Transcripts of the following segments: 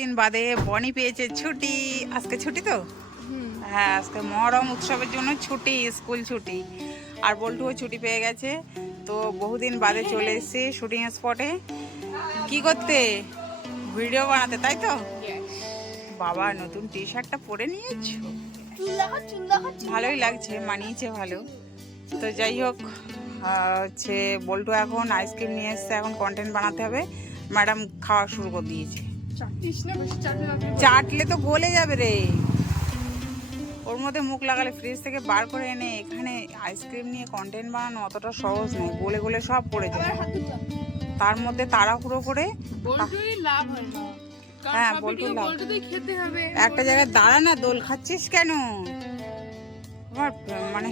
দিন বাদে বনি পেয়েছে ছুটি। আজকে ছুটি তো, হ্যাঁ আজকে মহরম উৎসবের জন্য ছুটি, স্কুল ছুটি। আর বল্টুও ছুটি পেয়ে গেছে, তো বহুদিন বাদে চলে এসেছি শুটিং স্পটে। কি করতে? ভিডিও বানাতে, তাই তো? বাবা নতুন টি শার্টটা পরে নিয়েছো, ভালোই লাগছে, মানিয়েছে ভালো। তো যাই হোক, হচ্ছে বল্টু এখন আইসক্রিম নিয়ে এসছে, এখন কন্টেন্ট বানাতে হবে। ম্যাডাম খাওয়া শুরু করে দিয়েছে। চাটলে তো গলে যাবে রে, ওর মধ্যে মুখ লাগালে। ফ্রিজ থেকে বার করে এনে এখানে আইসক্রিম নিয়ে কন্টেন্ট বানানো অতটা সহজ নয়, গলে গলে সব পড়ে যাবে। তার মধ্যে তাড়াহুড়ো করে হ্যাঁ বল্টু লাভ। একটা জায়গায় দাঁড়া না, দোল খাচ্ছিস কেন? আমার মানে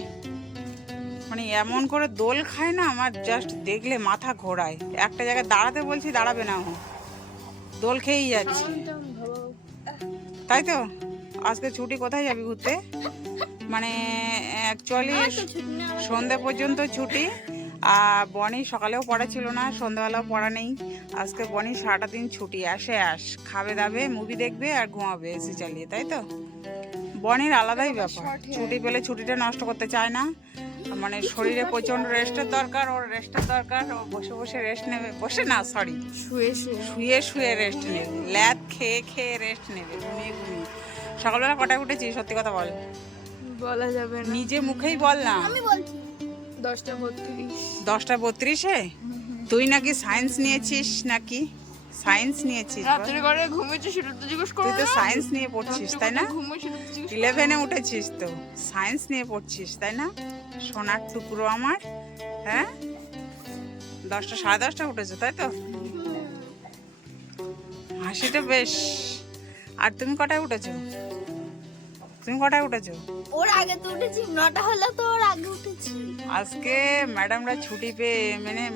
মানে এমন করে দোল খায় না, আমার জাস্ট দেখলে মাথা ঘোরায়। একটা জায়গায় দাঁড়াতে বলছি, দাঁড়াবে না, ও দোল খেয়েই যাচ্ছে। তাই তো আজকে ছুটি, কোথায় যাবি ঘুরতে? মানে অ্যাকচুয়ালি সন্ধ্যে পর্যন্ত ছুটি। আর বনি সকালেও পড়া ছিল না, সন্ধ্যাবেলাও পড়া নেই। আজকে বনি সারাটা দিন ছুটি, খাবে দাবে, মুভি দেখবে আর ঘুমাবে এসি চালিয়ে, তাই তো? বনির আলাদাই ব্যাপার, ছুটি পেলে ছুটিটা নষ্ট করতে চায় না। মানে শরীরে প্রচন্ড রেস্টের দরকার, ওর রেস্টের দরকার। ও বসে বসে রেস্ট নেবে, বসে না সরি শুয়ে শুয়ে রেস্ট নেবে, ল্যাদ খেয়ে খেয়ে রেস্ট নেবে, ঘুমিয়ে ঘুমিয়ে। সকালবেলা কটায় উঠেছি সত্যি কথা বল? বলা যাবে না, নিজে মুখেই বল না। 10:32। 10:32-এ? তুই নাকি সায়েন্স নিয়েছিস, নাকি সায়েন্স নিয়েছিস? রাত্রে ঘরে ঘুমিয়েছি সেটা তো জিজ্ঞেস করো। তুই তো সায়েন্স নিয়ে পড়ছিস তাই না? ঘুমিয়ে সেটা তো জিজ্ঞেস 11-এ উঠেছিস তো, সায়েন্স নিয়ে পড়ছিস তাই না? সোনার টুকরো আমার, হ্যাঁ 10টা 10:30 উঠেছো তাই তো? হাসিটা বেশ। আর তুমি কটায় উঠেছো? তুমি কটায় উঠেছো? ওর আগে তো উঠেছি, 9টা হলো তো ওর আগে উঠেছি। আজকে ম্যাডামরা ছুটি পেয়ে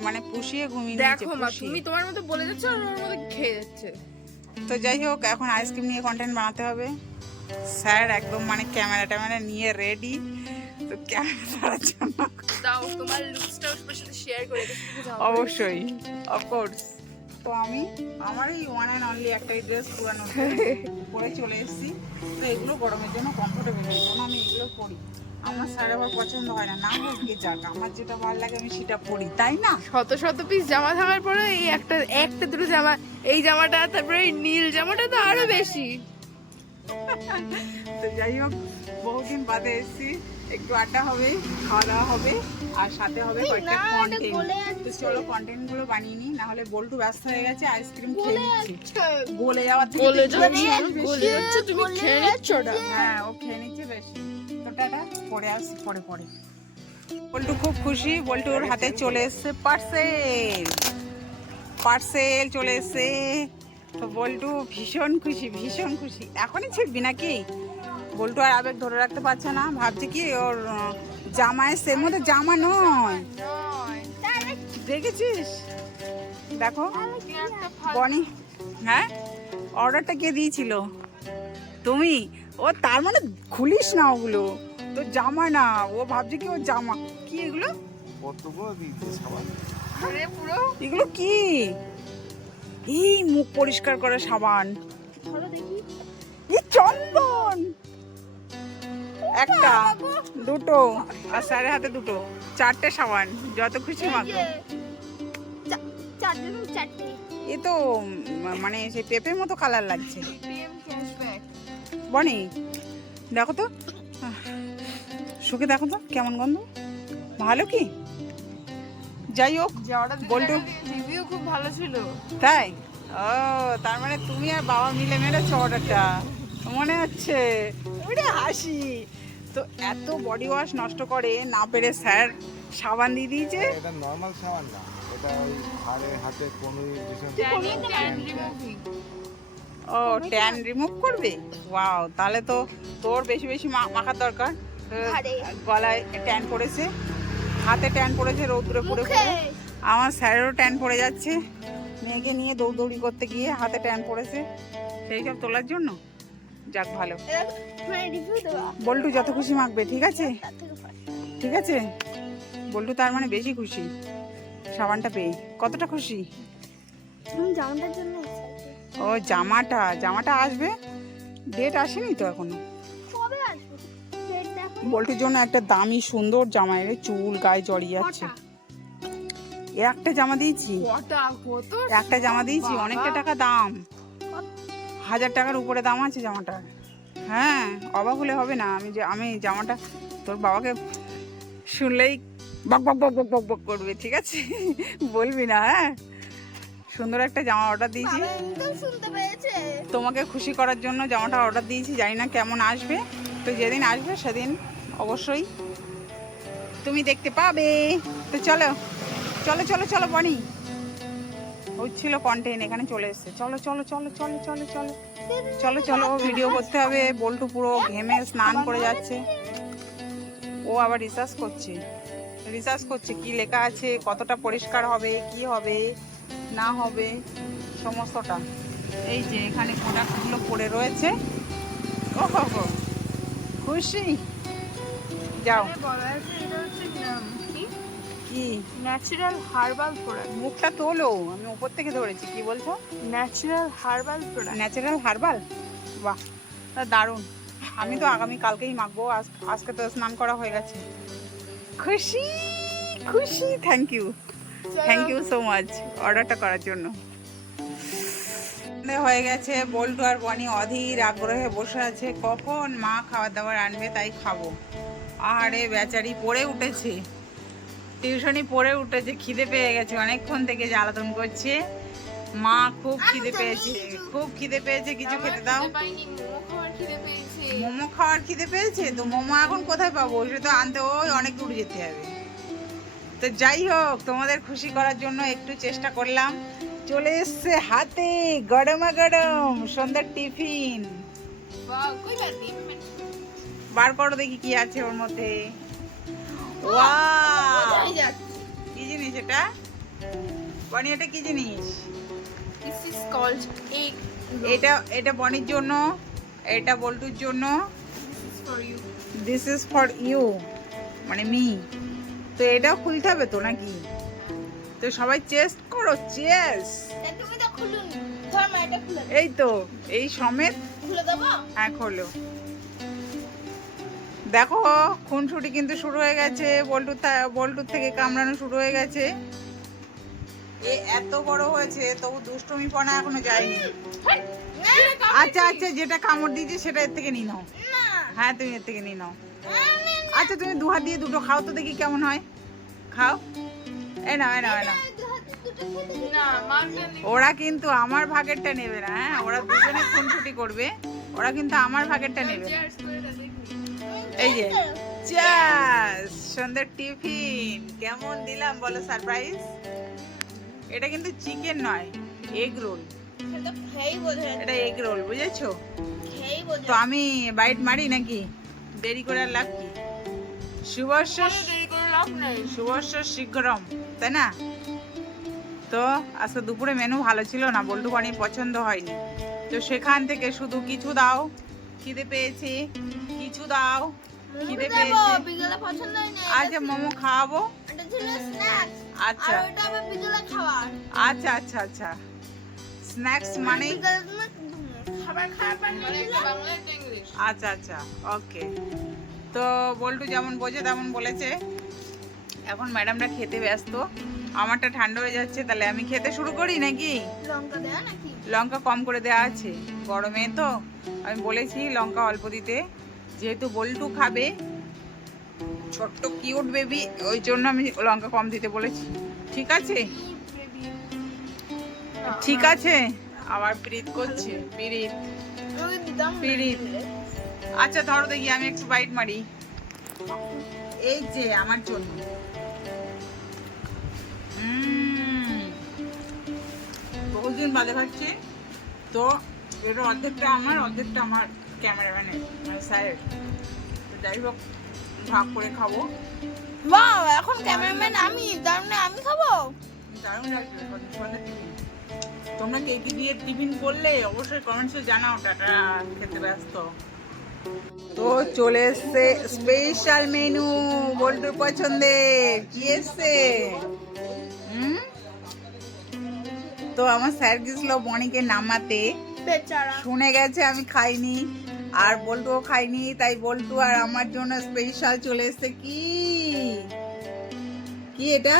মানে পুষিয়ে ঘুমিয়ে নিয়েছে। দেখো মা, তুমি তোমার মতো বলে যাচ্ছ আর ওর মতো খেয়ে যাচ্ছে। তো যাই হোক, এখন আইসক্রিম নিয়ে কন্টেন্ট বানাতে হবে। স্যার একদম মানে ক্যামেরা ট্যামেরা নিয়ে রেডি, তো ক্যামেরা ধরার জন্য দাও তোমার লুকসটা ওর সাথে শেয়ার করে দাও। অবশ্যই, অফকোর্স। তো আমি আমার এই ওয়ান অ্যান্ড অনলি একটাই ড্রেস পুরানো পরে চলে এসেছি। তো এগুলো গরমের জন্য কমফোর্টেবল, এই জন্য আমি এগুলো পরি। আমার স্যার আবার পছন্দ হয় না, না হোক গিয়ে যাক, আমার যেটা ভালো লাগে আমি সেটা পরি, তাই না? শত শত পিস জামা থাকার পরে এই একটা দুটো জামা, এই জামাটা, তারপরে এই নীল জামাটা তো আরো বেশি। তো যাই হোক, বহুদিন বাদে এসেছি, একটু আড্ডা হবে, খাওয়া দাওয়া হবে, আর সাথে হবে কয়েকটা কন্টেন্ট। তো চলো কন্টেন্ট গুলো বানিয়ে নিই, না হলে বল্টু ব্যস্ত হয়ে গেছে আইসক্রিম খেয়ে নিচ্ছি। গলে যাওয়ার থেকে গলে বেশি। যাচ্ছে, তুমি খেয়ে নিচ্ছ ওটা। হ্যাঁ ও খেয়ে নিচ্ছে বেশি। তো টাটা, পরে আসছি, পরে পরে। বল্টু খুব খুশি, বল্টুর হাতে চলে এসছে পার্সেল, পার্সেল চলে এসছে। তো বল্টু ভীষণ খুশি, ভীষণ খুশি। এখনই ছিড়বি নাকি? বল্টু আর আবেগ ধরে রাখতে পারছে না, ভাবছে কি ওর জামা এসছে, এর মধ্যে জামা নয়, দেখেছিস? দেখো বনি, হ্যাঁ অর্ডারটা কে দিয়েছিল? তুমি? ও তার মানে খুলিস না ওগুলো, তো জামা না, ও ভাবছে কি ও জামা। কি এগুলো? এগুলো কি? এই মুখ পরিষ্কার করে সাবান, এই চন্দন। একটা, দুটো, আর স্যারের হাতে দুটো, 4টে সাবান, যত খুশি মাখো। এ তো মানে সেই পেঁপের মতো কালার লাগছে। বনি দেখো তো, শুকে দেখো তো কেমন গন্ধ, ভালো কি? যাই হোক বল্টু, রিভিউ খুব ভালো ছিল। তাই? ও তার মানে তুমি আর বাবা মিলে মেরেছো অর্ডারটা, মনে হচ্ছে। ওটা হাসি। তো এত বডি ওয়াশ নষ্ট করে না পেরে স্যার সাবান দিয়ে দিয়েছে। এটা নরমাল সাবান না, এটা ওই ঘাড়ে হাতে পনুই ও ট্যান রিমুভ করবে? ওয়াও, তাহলে তো তোর বেশি বেশি মাখার দরকার। গলায় ট্যান পড়েছে, হাতে ট্যান পড়েছে, রৌদ্রে পড়ে পড়ে। আমার স্যারেরও ট্যান পড়ে যাচ্ছে, মেয়েকে নিয়ে দৌড়দৌড়ি করতে গিয়ে হাতে ট্যান পড়েছে, সেই সব তোলার জন্য। যাক ভালো, বল্টু যত খুশি মাখবে, ঠিক আছে? ঠিক আছে, বল্টু তার মানে বেশি খুশি সাবানটা পেয়ে। কতটা খুশি? জামাটার জন্য ও জামাটা আসবে, ডেট আসেনি তো এখনো। কবে আসবে ডেট দেখো বল্টুর জন্য একটা দামি সুন্দর জামা এনে, চুল গায়ে জড়িয়ে যাচ্ছে। কটা? একটা জামা দিয়েছি, কত একটা জামা দিয়েছি, বাবা। অনেকটা টাকা দাম, 1000 টাকার উপরে দাম আছে জামাটার। হ্যাঁ, অবাক হলে হবে না। আমি জামাটা তোর বাবাকে শুনলেই বক বক বক বক বক বক করবে, ঠিক আছে? বলবি না, হ্যাঁ? সুন্দর একটা জামা অর্ডার দিয়েছি, বাবা একদম শুনতে পেয়েছে। তোমাকে খুশি করার জন্য জামাটা অর্ডার দিয়েছি। জানি না কেমন আসবে, তো যেদিন আসবে সেদিন অবশ্যই তুমি দেখতে পাবে। তো চলো চলো চলো চলো বনি, হচ্ছিল কন্টেন্ট, এখানে চলে এসছে। চলো চলো চলো চলো চলো চলো চলো চলো, ভিডিও করতে হবে। বল্টু পুরো ঘেমে স্নান করে যাচ্ছে। ও আবার রিসার্চ করছে কি লেখা আছে, কতটা পরিষ্কার হবে, কি হবে না হবে সমস্তটা। এই যে এখানে প্রোডাক্টগুলো পড়ে রয়েছে। ও হো, খুশি? যাও। বলা আছে এটা হচ্ছে কি ন্যাচারাল হার্বাল প্রোডাক্ট। মুখটা তোলো, আমি উপর থেকে ধরেছি। কি বলছো? Natural herbal product. Natural herbal, বাহ, তা দারুণ। আমি তো আগামী কালকেই মাখবো, আজকে তো স্নান করা হয়ে গেছে। খুশি খুশি, থ্যাংক ইউ সো মাচ অর্ডারটা করার জন্য। হয়ে গেছে, বল্টু আর বনি অধীর আগ্রহে বসে আছে কখন মা খাবার দাবার আনবে তাই খাবো। আরে বেচারি পড়ে উঠেছে, টিউশনি পড়ে উঠেছে, খিদে পেয়ে গেছে, অনেকক্ষণ থেকে জ্বালাতন করছে। মা খুব খিদে পেয়েছে, কিছু খেতে দাও। মোমো খাওয়ার খিদে পেয়েছে, তো মোমো এখন কোথায় পাবো? সে তো আনতে ওই অনেক দূর যেতে হবে। তো যাই হোক, তোমাদের খুশি করার জন্য একটু চেষ্টা করলাম। চলে এসছে হাতে গরমা গরম সন্ধ্যার টিফিন। বার করো দেখি কি আছে ওর মধ্যে। ওয়াও, কি জিনিস এটা বনি? এটা কি জিনিস? This is called egg. এটা বনির জন্য, এটা বল্টুর জন্য। This is for you. This is for you, মানে মি। তো এটাও খুলতে হবে তো নাকি? তো সবাই চেস্ট করো, চেস। তুমি তো খুলুন, ধর মা এটা খুলে এই তো, এই সমেত খুলে দেবো। হ্যাঁ খোলো। দেখো খুনসুটি কিন্তু শুরু হয়ে গেছে, বল্টুর থেকে কামড়ানো শুরু হয়ে গেছে। এ এত বড় হয়েছে তবু দুষ্টুমিপনা এখনো যায়নি। আচ্ছা আচ্ছা, যেটা কামড় দিয়েছে সেটা এর থেকে নিয়ে নাও। হ্যাঁ তুমি এর থেকে নিয়ে নাও। আচ্ছা তুমি 2 হাত দিয়ে দুটো খাও তো দেখি কেমন হয়, খাও। এই নাও। না, মারবে না। ওরা কিন্তু আমার ভাগেরটা নেবে না, হ্যাঁ? ওরা দুজনে খুনসুটি করবে, ওরা কিন্তু আমার ভাগেরটা নেবে না। Cheers করে দেখি। এই যে চাস, সন্ধ্যার টিফিন কেমন দিলাম বলো সারপ্রাইজ। এটা কিন্তু চিকেন নয়, এগ রোল। সেটা খেয়েই বোঝা, এটা এগ রোল, বুঝেছো? খেয়েই বোঝা। তো আমি বাইট মারি নাকি? দেরি করে আর লাভ কি? শুভস্য দেরি করে লাভ নাই। শীঘ্রম, তাই না? তো আজকে দুপুরে মেনু ভালো ছিল না, বল্টু বানির পছন্দ হয়নি। তো সেখান থেকে শুধু কিছু দাও, খিদে পেয়েছে, কিছু দাও, খিদে পেয়েছে। বিকেলে পছন্দ হয় না। আচ্ছা মোমো খাওয়াবো। এটা ছিল স্ন্যাক্স, আচ্ছা আর ওটা আবার বিকেলে খাওয়ার। আচ্ছা আচ্ছা আচ্ছা, স্ন্যাক্স মানে? বিকেলে তুমি খাবার মানে একটা বাংলা একটা ইংলিশ। আচ্ছা আচ্ছা, ওকে। তো বল্টু যেমন বোঝে তেমন বলেছে। এখন ম্যাডামরা খেতে ব্যস্ত, আমারটা ঠান্ডা হয়ে যাচ্ছে, তাহলে আমি খেতে শুরু করি নাকি? লঙ্কা দেয়া নাকি? লঙ্কা কম করে দেওয়া আছে, গরমে তো আমি বলেছি লঙ্কা অল্প দিতে, যেহেতু বল্টু খাবে, ছোট্ট কিউট বেবি, ওই জন্য আমি লঙ্কা কম দিতে বলেছি। ঠিক আছে ঠিক আছে। আবার প্রীত করছে, প্রীত। ওই দিদাম প্রীত, আচ্ছা ধরো দেখি আমি একটু বাইট মারি। এই যে আমার জন্য। বহুদিন বাদে খাচ্ছি তো, এটা অর্ধেকটা আমার ক্যামেরাম্যানের, মানে স্যারের। তো যাই হোক, ভাগ করে খাবো। ওয়াও, এখন ক্যামেরাম্যান আমি, তার মানে আমি খাবো। দারুণ লাগছে সন্ধ্যার টিফিন। তোমরা কে কি দিয়ে টিফিন করলে অবশ্যই কমেন্টসে জানাও। টাটা, খেতে ব্যস্ত। তো চলে এসছে স্পেশাল মেনু বল্টুর পছন্দের। কি এসছে? তো আমার স্যার গেছিল বনিকে নামাতে, বেচারা শুনে গেছে আমি খাইনি আর বল্টুও খাইনি, তাই বল্টু আর আমার জন্য স্পেশাল চলে এসেছে। কি কি এটা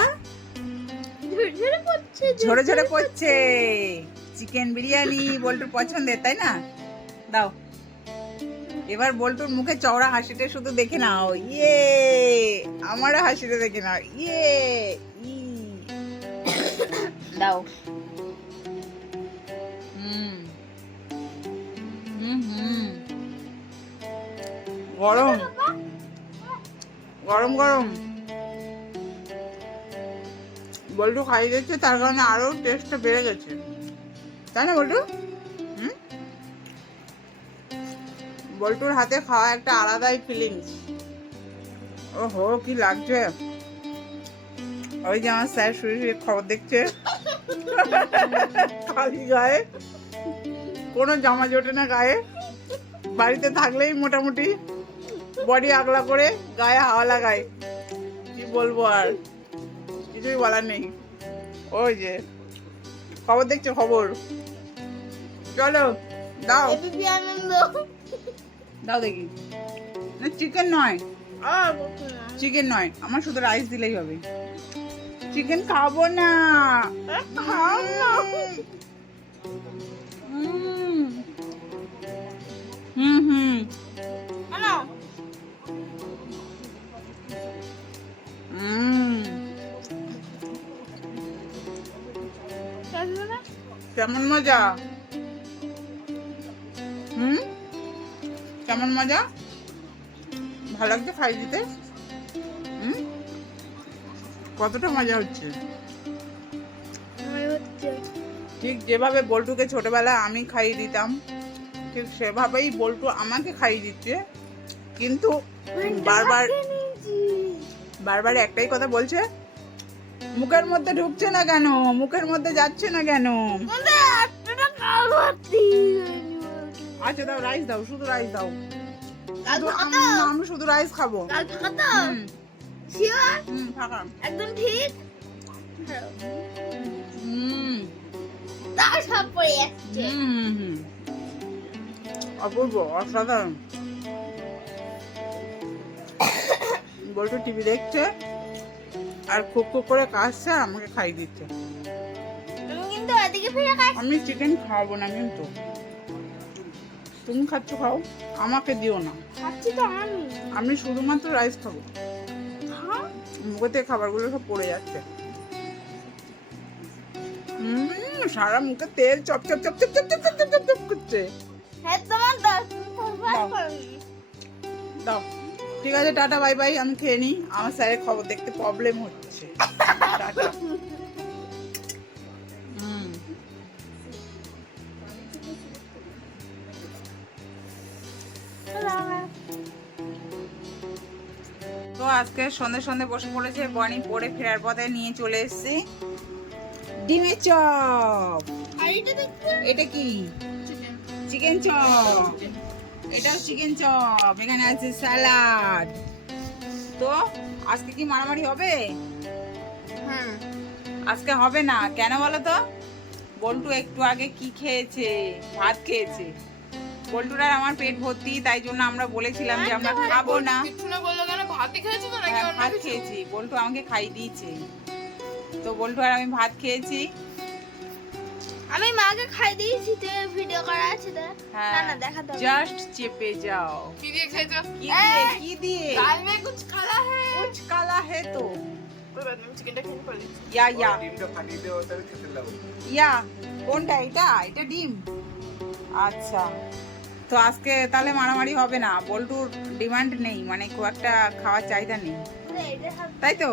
ঝরঝরে পড়ছে ঝরে ঝরে পড়ছে চিকেন বিরিয়ানি, বল্টুর পছন্দের তাই না? দাও এবার বল্টুর মুখে চওড়া হাসিটা শুধু দেখে নাও, ইয়ে আমারও হাসিটা দেখে নাও, ইয়ে ই। দাও হুম হুম হুম গরম গরম গরম বল্টু খাইয়ে দিচ্ছে, তার কারণে আরো টেস্টটা বেড়ে গেছে, তাই না বল্টু? হুম, বল্টুর হাতে খাওয়া একটা আলাদাই ফিলিংস। ওহো কি লাগছে। ওই যে আমার স্যার শুয়ে শুয়ে খবর দেখছে খালি গায়ে, কোনো জামা জোটে না গায়ে, বাড়িতে থাকলেই মোটামুটি বডি আগলা করে গায়ে হাওয়া লাগায়। কি বলবো আর, কিছুই বলার নেই। ওই যে খবর দেখছো, খবর। চলো দাও এবিপি আনন্দ দাও দেখি। না চিকেন নয়, আর বলতো না চিকেন নয়, আমার শুধু রাইস দিলেই হবে। চিকেন খাবো না। খাও না হুম হুম হুম আনো হুম। চাইছো না কেমন মজা? হুম কেমন মজা? ভালো লাগছে খাই দিতে? হুম কতটা মজা হচ্ছে। মনে হচ্ছে ঠিক যেভাবে বল্টুকে ছোটবেলায় আমি খাইয়ে দিতাম, ঠিক সেভাবেই বল্টু আমাকে খাইয়ে দিচ্ছে, কিন্তু বারবার বারবার একটাই কথা বলছে, মুখের মধ্যে ঢুকছে না কেন, মুখের মধ্যে যাচ্ছে না কেন। মনে একটা খাওয়াতি আচ্ছা দাও, রাইস দাও, শুধু রাইস দাও। কাল শুধু ফাঁকা আমি শুধু রাইস খাবো। কাল ফাঁকা তো হুম শিওর হুম ফাঁকা। একদম ঠিক হুম তার সব পড়ে যাচ্ছে হুম হুম অপূর্ব, অসাধারণ। বল্টু টিভি দেখছে আর খুব খুব করে কাশছে আর আমাকে খাইয়ে দিচ্ছে। তুমি কিন্তু এদিকে ফিরে কাজ আমি চিকেন খাওয়াবো না কিন্তু, তুমি খাচ্ছ খাও, আমাকে দিও না। খাচ্ছি তো আমি আমি শুধুমাত্র রাইস খাবো। হ্যাঁ মুখে থেকে খাবারগুলো সব পড়ে যাচ্ছে। সারা মুখে তেল chop chop chop chop chop chop chop chop chop chop করছে। হ্যাঁ তোমার দাও তুমি দাও। দাও ঠিক আছে, টাটা বাই বাই, আমি খেয়ে নিই, আমার স্যারের খবর দেখতে প্রবলেম হচ্ছে। টাটা। হুম তো আজকে সন্ধে সন্ধে বসে পড়েছে বনি, পড়ে ফেরার পথে নিয়ে চলে এসেছি ডিমের চপ। আর এটা দেখতে এটা কি? Chicken chop. এটাও চিকেন চপ, এখানে আছে স্যালাড। তো আজকে কি মারামারি হবে? হ্যাঁ আজকে হবে না, কেন বলো তো? বল্টু একটু আগে কি খেয়েছে? ভাত খেয়েছে। বল্টুর আর আমার পেট ভর্তি, তাই জন্য আমরা বলেছিলাম যে আমরা খাবো না। কিছু না বললো কেন? ভাতই খেয়েছো তো নাকি হ্যাঁ, অন্য ভাত কিছু? খেয়েছি, বল্টু আমাকে খাইয়ে দিয়েছে। তো বল্টু আর আমি ভাত খেয়েছি। আমি মাকে খাই দিয়েছি, তো ভিডিও করা আছে তো হ্যাঁ না না দেখাতে হবে জাস্ট চেপে যাও। কি দিয়ে খেয়েছো? কি দিয়ে? কি দিয়ে? दाल में कुछ खाला है? कुछ काला है तो कोई बात नहीं, चिकन টা খেয়ে পড়ি। या या ডিমটা ফাটিয়ে দেওয়া তাহলে খেতে লাগবে। या কোনটা? এটা এটা ডিম। আচ্ছা তো আজকে তাহলে মারামারি হবে না, বল্টুর ডিমান্ড নেই, মানে খুব একটা খাওয়ার চাহিদা নেই, এটা সব তাই তো?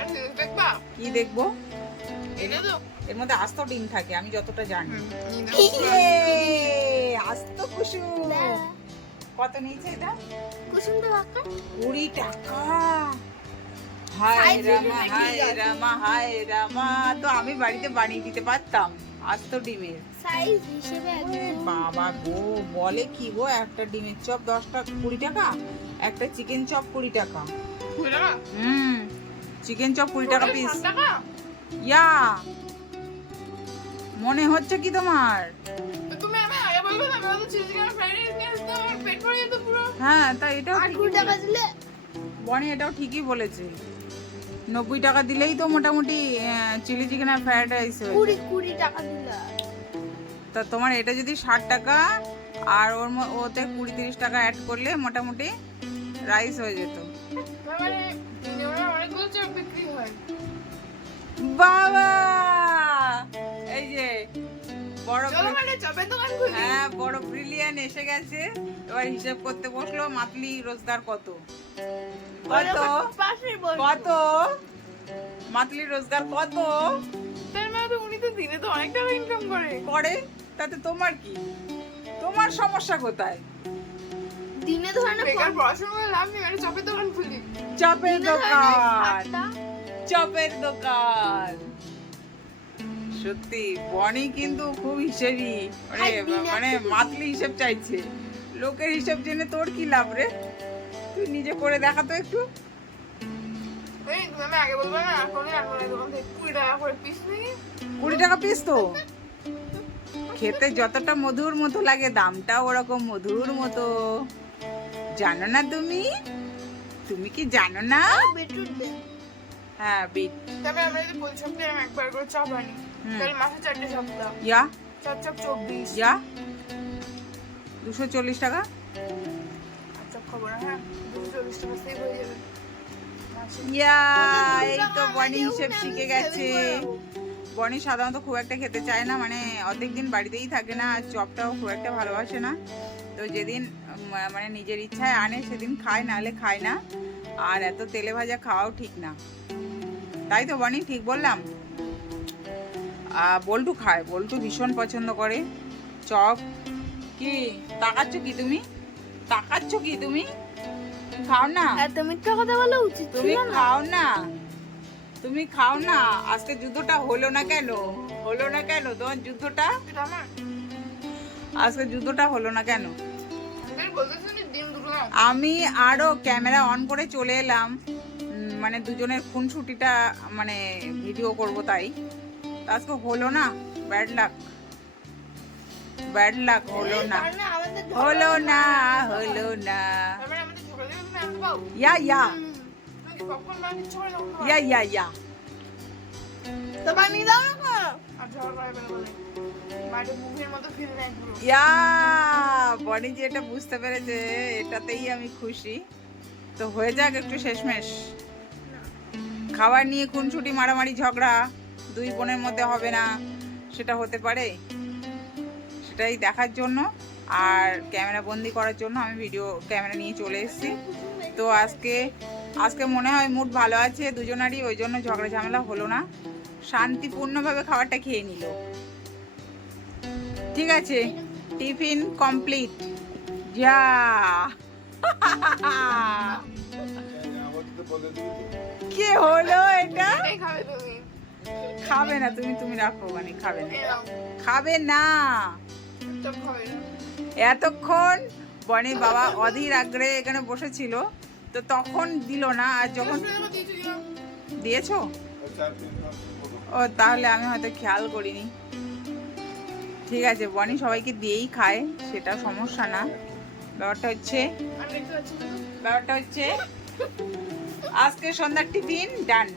আরে দেখবা? কি দেখবো? এনে দাও। এর মধ্যে আস্ত ডিম থাকে আমি যতটা জানি। নিয়ে দাও। ইয়ে, আস্ত কুসুম। দাও। কত নিয়েছে এটা? কুসুমটা বাঁকা 20 টাকা। হায় Size রামা, হিসেবে হায় ঠিক আছে। রামা, হায় রামা, তো আমি বাড়িতে বানিয়ে দিতে পারতাম আস্ত ডিমের। সাইজ হিসেবে ওরে একদম বাবা গো, বলে কি গো, একটা ডিমের চপ 10 টাকা 20 টাকা, একটা চিকেন চপ 20 টাকা। বুঝলা না? চিকেন চপ 20 টাকা পিস। 7 টাকা? ইয়া মনে হচ্ছে কি তোমার? তো তুমি আমি আগে বলবে না, আমি তো চিলি চিকেন ফ্রাইড রাইস নিয়ে আসতে আমার পেট ভরে যেত পুরো। হ্যাঁ তা এটাও 8 টাকা দিলে বনি এটাও ঠিকই বলেছে। 90 টাকা দিলেই তো মোটামুটি চিলি চিকেন আর ফ্রাইড রাইস হয়ে যায়। 20 টাকা দিলে তা তোমার এটা যদি 60 টাকা আর ওতে 20-30 টাকা অ্যাড করলে মোটামুটি রাইস হয়ে যেত। মানে নেওয়া অনেকগুলো চপ বিক্রি হয়। বাবা এই যে বড় চলো মানে চপের দোকান খুলি। হ্যাঁ বড় ব্রিলিয়ান এসে গেছে। এবার হিসাব করতে বসলো মাতলি রোজগার কত পাশে বল কত মাতলি রোজগার কত তার মানে তো উনি তো দিনে তো অনেক টাকা ইনকাম করে। করে, তাতে তোমার কি? তোমার সমস্যা কোথায়? দিনে ধরে না বেকার পড়াশোনা করে লাভ নেই, একটা চপের দোকান খুলি। চপের দোকান 8টা চপের দোকান। সত্যি বনি কিন্তু খুব হিসেবি, মানে মাতলি হিসেব চাইছে। লোকের হিসেব জেনে তোর কি লাভ রে? তুই নিজে করে দেখা তো একটু। এই তুমি আমি আগে বলবো না, এখনই আনবো না দোকান থেকে 20 টাকা করে পিস নাকি? 20 টাকা পিস তো খেতে যতটা মধুর মতো লাগে দামটাও ওরকম মধুর মতো। জানো না তুমি? তুমি কি জানো না? বিটরুট দে হ্যাঁ বিট তবে আমরা যদি বলি সপ্তাহে আমি একবার করে চপ আনি, তাহলে মাসে 4টে সপ্তাহ, ইয়া 4 চপ 24। ইয়া 240 টাকা। চপ খাবো না, হ্যাঁ 240 টাকা সেভ হয়ে যাবে মাসে। ইয়া এই তো বনি হিসেব শিখে গেছে। বনি সাধারণত খুব একটা খেতে চায় না, মানে অর্ধেক দিন বাড়িতেই থাকে না, আর চপটাও খুব একটা ভালোবাসে না। তো যেদিন মানে নিজের ইচ্ছায় আনে সেদিন খায়, নাহলে খায় না। আর এত তেলে ভাজা খাওয়াও ঠিক না, তাই তো বনি ঠিক বললাম? বল্টু খায়, বল্টু ভীষণ পছন্দ করে চপ। কি তাকাচ্ছ কি তুমি? তাকাচ্ছ কি তুমি? খাও না? এত মিথ্যা কথা বলা উচিত তুমি ছিল না। খাও না, তুমি খাও না। আজকে যুদ্ধটা হলো না কেন? হলো না কেন তোমার যুদ্ধটা? এটা আমার আজকে যুদ্ধটা হলো না কেন? আমি বলতেছি না ডিম দুটো নাও। আমি আরো ক্যামেরা অন করে চলে এলাম, মানে দুজনের খুনসুটিটা মানে ভিডিও করব তাই। তা আজকে হলো না, ব্যাড লাক, ব্যাড লাক হলো না, কারণ আমাদের হলো না, হলো না। তারপরে আমাদের ঝগড়া লেগে তুমি আনতে পাও। ইয়া ইয়া তুমি কি পপকর্ন বানিয়ে দিচ্ছ না তখন? ইয়া ইয়া ইয়া তো বানিয়ে দাও না কেন? আর ঝগড়া করে বেলা বলে বাইরে মুভির মতো ফিল নেয় পুরো। ইয়া বনি যে এটা বুঝতে পেরেছে এটাতেই আমি খুশি। তো হয়ে যাক একটু শেষমেশ। খাবার নিয়ে খুনসুটি মারামারি ঝগড়া দুই বোনের মধ্যে হবে না, সেটা হতে পারে? সেটাই দেখার জন্য আর ক্যামেরা বন্দি করার জন্য আমি ভিডিও ক্যামেরা নিয়ে চলে এসেছি। তো আজকে মনে হয় মুড ভালো আছে দুজনারই, ওই জন্য ঝগড়া ঝামেলা হলো না, শান্তিপূর্ণভাবে খাবারটা খেয়ে নিল। ঠিক আছে, টিফিন কমপ্লিট। যা কি হলো এটা? এই খাবে তুমি? খাবে না তুমি, তুমি রাখো, মানে খাবে না, এই নাও খাবে না। চপ খাবে না। এতক্ষণ বনির বাবা অধীর আগ্রহে এখানে বসেছিল, তো তখন দিল না, আর যখন দিয়েছো ও তাহলে আমি হয়তো খেয়াল করিনি। ঠিক আছে, বনি সবাইকে দিয়েই খায়, সেটা সমস্যা না। ব্যাপারটা হচ্ছে আজকে সন্ধ্যার টিফিন ডান।